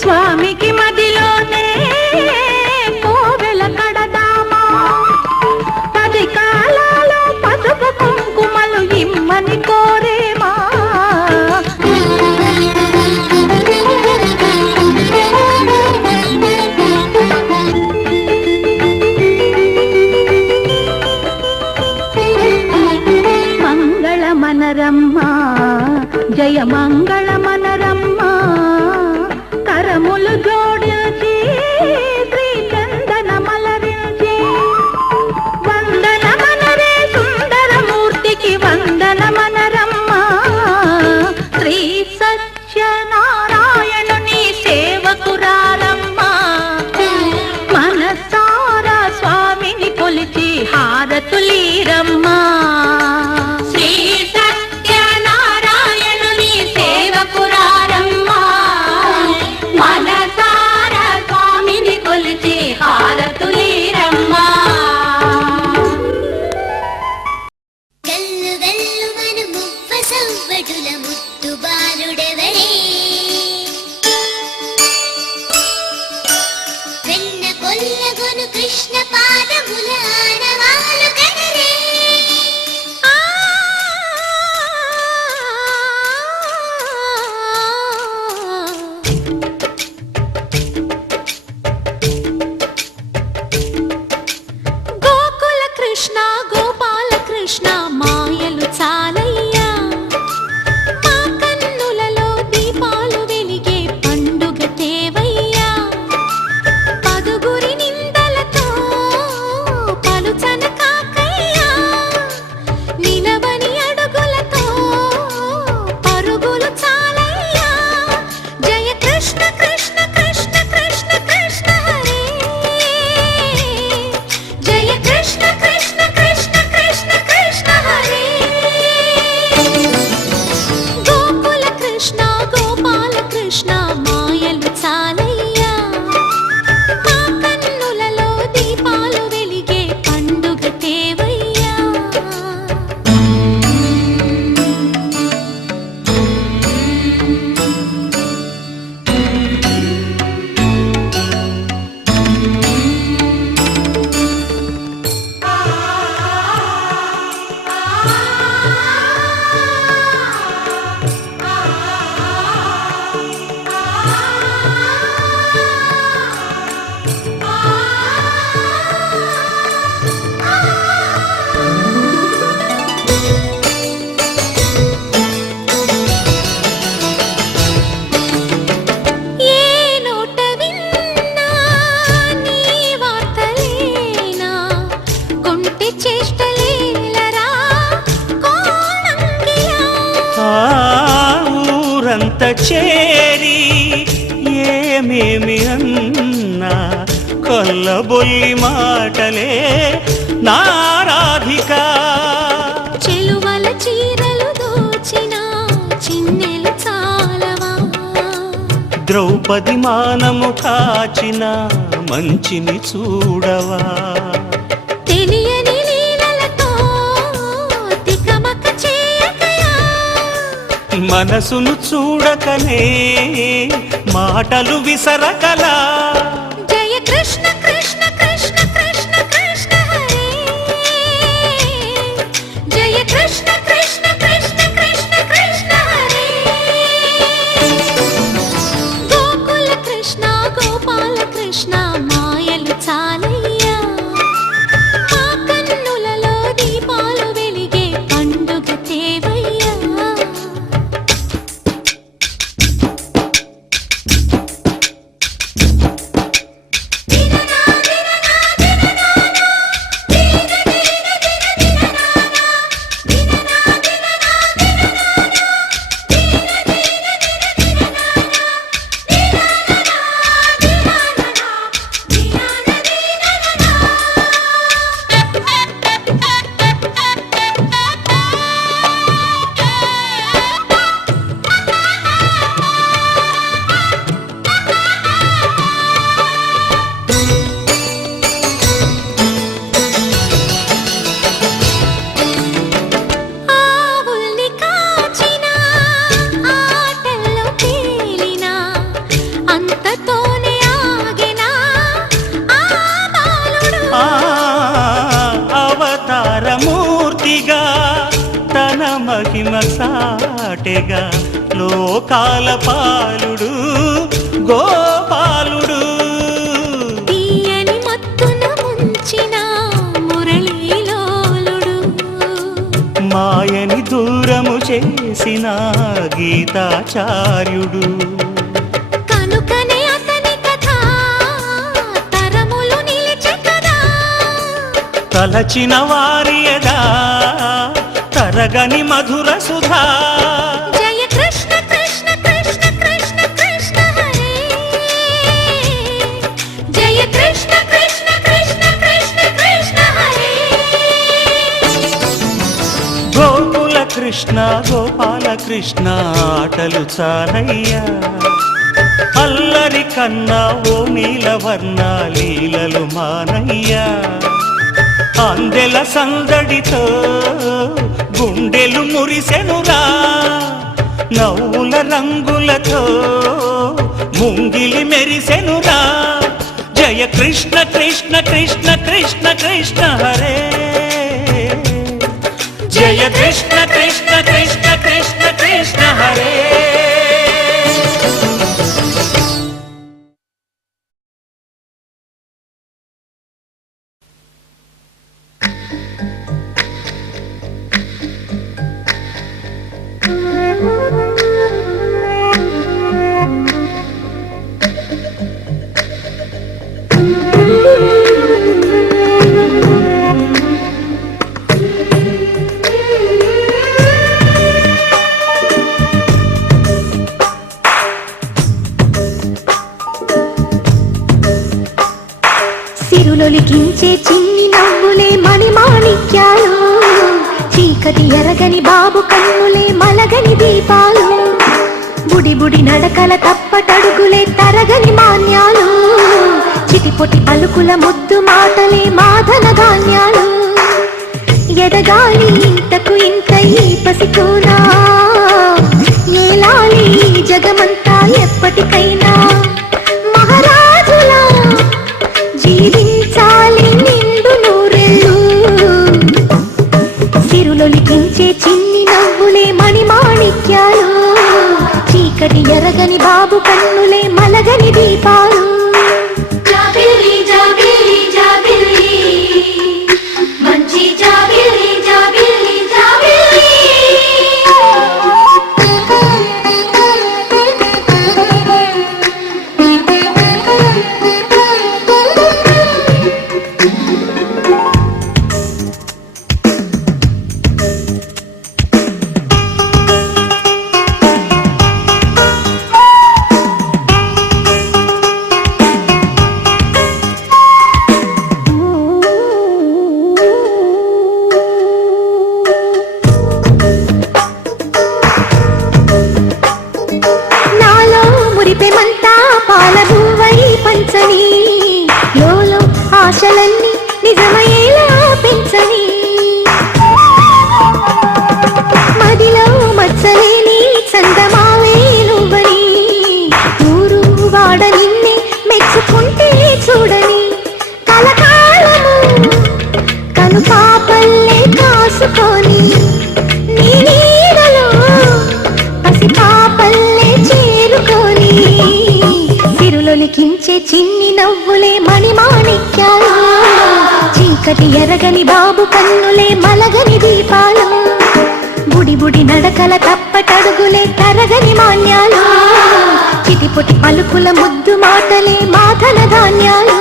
స్వామికి మదిలోనే కోవెల కడదామా, 10 కాలాలు పసుపు కుంకుమలు ఇమ్మని కోరేమా. మనరమ్మ జయ మంగళ మనరమ్మ, కరములు జోడించి శ్రీ చందన మలరించి, వందన మనరే సుందరమూర్తికి వందన మనరమ్మ. శ్రీ సత్యనారాయణుని సేవకురారమ్మ, మనసారా స్వామిని కొలిచి హారతులీరమ్మ. కృష్ణ పాదముల ఆనవాలు కనరే గోకుల కృష్ణ గోపాల కృష్ణ మాయలు చాలయ్యా, మా కన్నులలో దీపాలు వెలిగే పండుగ తేవయ్యా. పదుగురి నిందలతో పలుచన కాకయ్యా, నిలవని అడుగులతో పరుగులు చాలయ్యా. జయ కృష్ణ కృష్ణ కృష్ణ కృష్ణ కృష్ణ హరే, జయ కృష్ణ కృష్ణ కృష్ణ కృష్ణ కృష్ణ హరే. గోకుల కృష్ణ గోపాల కృష్ణ మాయలు చాలయ్యా, మా కన్నులలో దీపాలు వెలిగే పండుగ తేవయ్యా. ఏ నోట విన్నా నీ వార్తలేనా, కొంటె చేష్టలేలరా కోణంగియా. ఆ ఊరంత చేరి ఏమేమి అన్నా కొల్లబొల్లి మాటలే నారాధిక. చెలువల చీరలు దోచిన చిన్నెలు చాలవా, ద్రౌపది మానము కాచిన మంచిని చూడవా. తెలియని లీలలతో తికమక చేయకయా. మనసును చూడకనే మాటలు విసరకలా. జయ కృష్ణ కృష్ణ కృష్ణ కృష్ణ కృష్ణ హరే, జయ కృష్ణ కృష్ణ కృష్ణ కృష్ణ కృష్ణ హరే. గోకుల కృష్ణ గోపాల కృష్ణ మాయలు చాలయ్యా, మా కన్నులలో దీపాలు వెలిగే పండుగ తేవయ్యా. అంతతోనే ఆగెనా ఆ బాలుడు. అవతారమూర్తిగా తన మహిమ సాటెగా లోకాల పాలుడు గోపాలుడు. తీయని మత్తున ముంచిన మురళీలోలుడు. మాయని దూరము చేసిన గీతాచార్యుడు. కనుకనే అతని కథ తరములు నిలిచె కదా. తలచిన వారి యదా తరగని మధుర సుధా. జయ కృష్ణ కృష్ణ కృష్ణ కృష్ణ కృష్ణ హరే. జయ కృష్ణ కృష్ణ కృష్ణ కృష్ణ కృష్ణ హరే. గోకుల కృష్ణ గోపాల కృష్ణ ఆటలు చాలయ్యా. అల్లరి కన్నా ఓ నీలవర్ణ లీలలు మానయ్యా. అందెల సందడితో గుండెలు మురిసెనురా. నవ్వుల రంగులతో ముంగిలి మెరిసెనురా. జయ కృష్ణ కృష్ణ కృష్ణ కృష్ణ కృష్ణ హరే. జయ కృష్ణ కృష్ణ కృష్ణ కృష్ణ కృష్ణ హరే. సిరులొలికించే చిన్ని నవ్వులే మణిమాణిక్యాలు. చీకటి ఎరగని బాబు కన్నులే మలగని దీపాలు. బుడి బుడి నడకల తప్పటడుగులే తరగని మాన్యాలు. చిటిపొటి పలుకుల ముద్దు మాటలే మాధన ధాన్యాలు. ఎదగాలి ఇంతకు ఇంత ఈ పసికోనా. ఏలాలి జగమంతా ఎప్పటికైనా. మహారాజులా జీవించాలి నిండు నూరెళ్ళు. సిరులొలికించే చిన్ని నవ్వులే మణిమాణిక్యాలు. చీకటి ఎరగని బాబు కన్నులే మలగని దీపాలు. జాబిల్లి జాబిల్లి జాబిల్లి మంచి జాబిల్లి జాబిల్లి జాబిల్లి. నాలో మురిపెమంతా పాలబువ్వై పంచని. లోలో ఆశలన్నీ నిజమయ్యేలా పెంచని. మదిలో మచ్చలేని చందమావే నువ్వని. ఊరు వాడ నిన్నే మెచ్చుకుంటే చూడని. కలకాలము కను పాపల్లే కాసుకొని. నీ నీడలో పసి పాపల్లే చేరుకొని. సిరులొలికించే చిన్ని నవ్వులే మణిమాణిక్యాలు. చీకటి ఎరగని బాబు కన్నులే మలగని దీపాలు. బుడి బుడి నడకల తప్పటడుగులే తరగని మాన్యాలు. చిటిపొటి పలుకుల ముద్దు మాటలే మాధన ధాన్యాలు.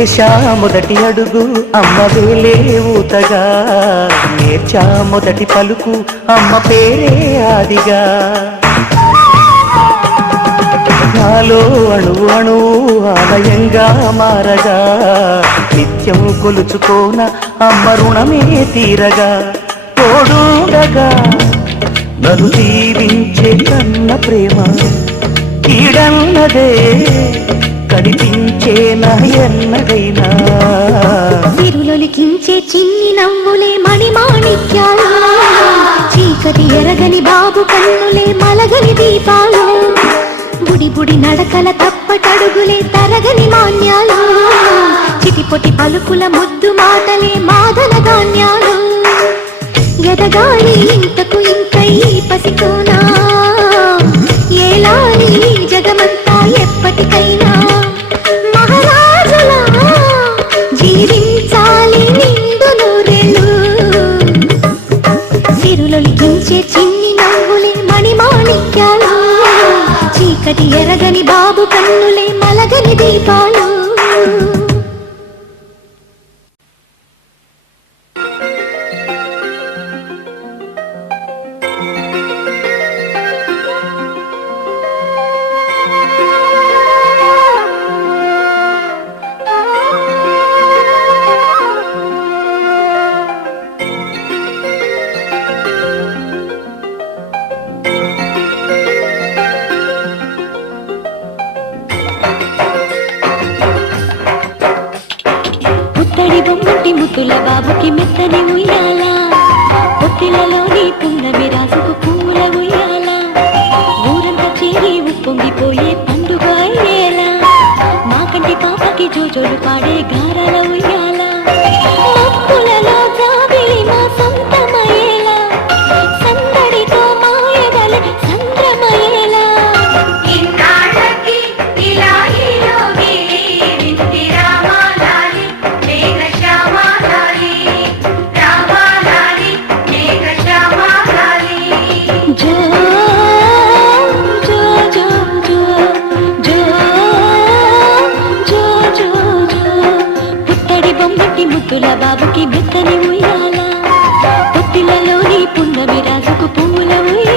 వేశా మొదటి అడుగు అమ్మ వేలే ఊతగా, నేర్చా మొదటి పలుకు అమ్మ పేరే ఆదిగా. నాలో అణు అణు ఆలయంగా మారగా, నిత్యం కొలుచుకోన అమ్మ రుణమే తీరగా. తోడుండగా నన్ను దీవించే కన్న ప్రేమ కీడన్నదే కనిపించే నా ఎన్నడైనా. సిరులొలికించే చిన్ని నవ్వులే మణిమాణిక్యాలు, చీకటి ఎరగని బాబు కన్నులే మలగని దీపాలు, బుడి బుడి నడకల తప్పటడుగులే తరగని మాన్యాలు, చిటిపొటి పలుకుల ముద్దు మాటలే మాదన ధాన్యాలు. ఎదగాలి ఇంతకు ఇంత ఈ పసికోనా, ఏలాలి జగమంతా ఎప్పటికైనా. మహారాజులా జీవించాలి నిండు నూరేళ్ళు, సిరులొలికించే చిన్ని నవ్వులే మణిమాణిక్యాలు, చీకటి ఎరగని బాబు కన్నులే మలగని దీపాలు. ముద్దుల బాబుకి మెత్తని ఉయ్యాల, పొత్తిలలోని పున్నమి రాసుకు పూల ఉయ్యాల, ఊరంతా చేరి ఉప్పొంగిపోయే పండుగ అయ్యేలా, మా కంటి పాపకి జోజోలు పాడే గారాల ఉయ్యాల, మబ్బులలో జాబిలి మా సొంతమయ్యేలా, సందడితో మాయదలి సంద్రమయ్యేలా. ముద్దుల బాబుకి మెత్తని ఉయ్యాల, పొత్తిలలోని పున్నమి రాజుకు పూల ఉయ్యాల.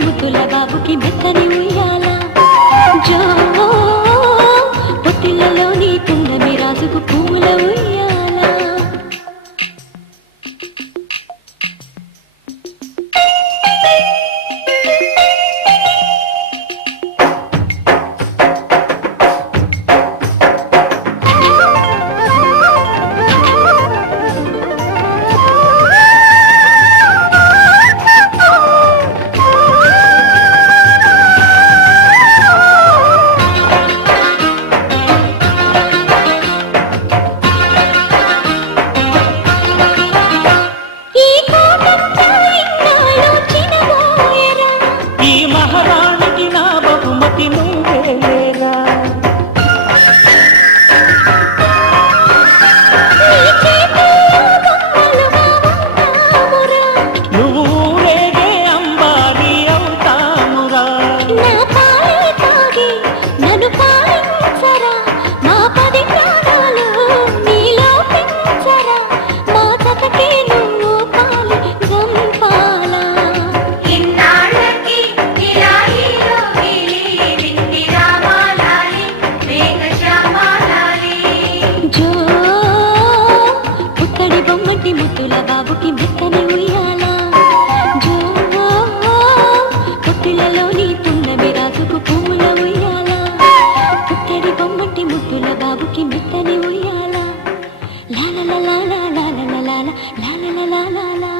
ముద్దుల బాబుకి మెత్తని ఉయ్యాల, జో పొత్తిళ్ళలోని పున్నమి రాజుకు పూల ఉయ్యాల. లాలా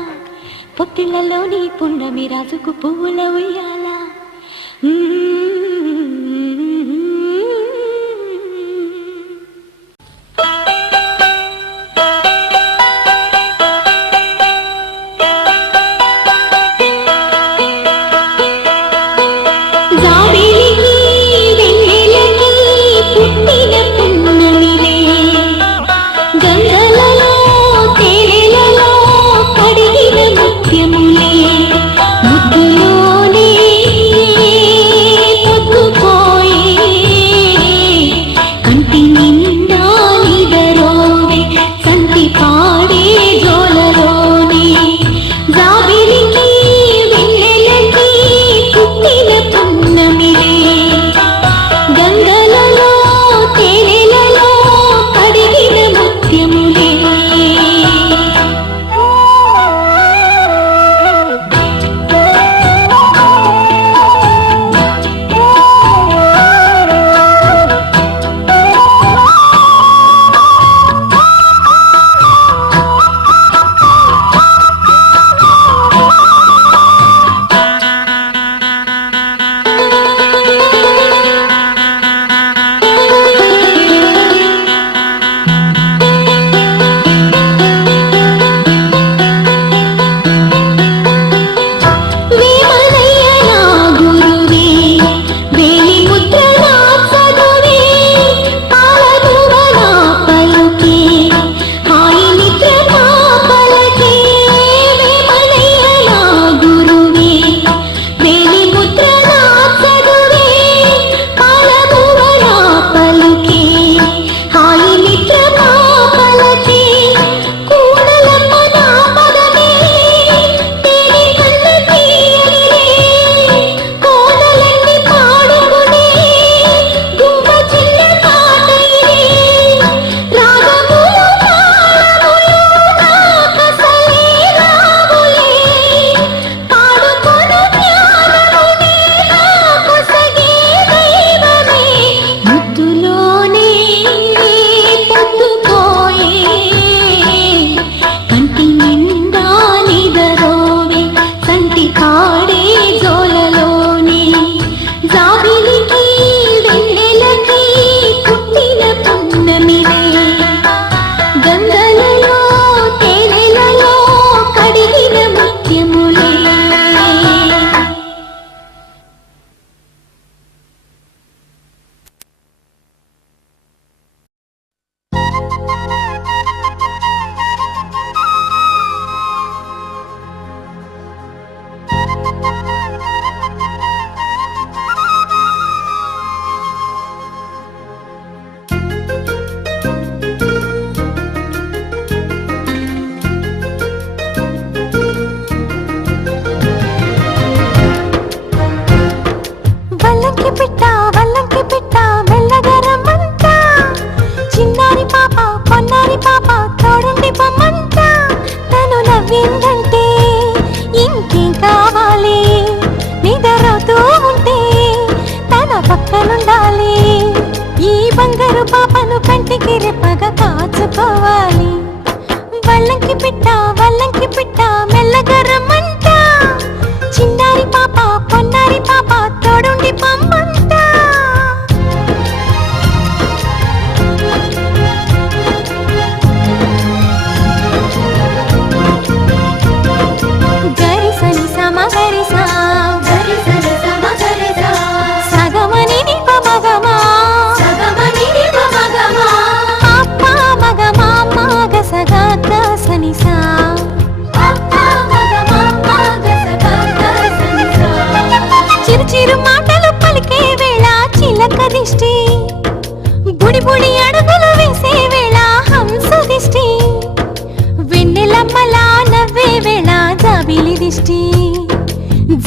పొత్తిళ్లలోని పుండమి రాజుకు పువ్వుల ఉయ్యాల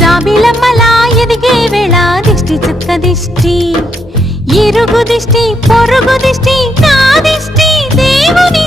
జాబిలమ్మలా ఎదిగే వేళ దిష్టి చుక్క దిష్టి ఇరుగు దిష్టి పొరుగు దిష్టి నా దిష్టి దేవుని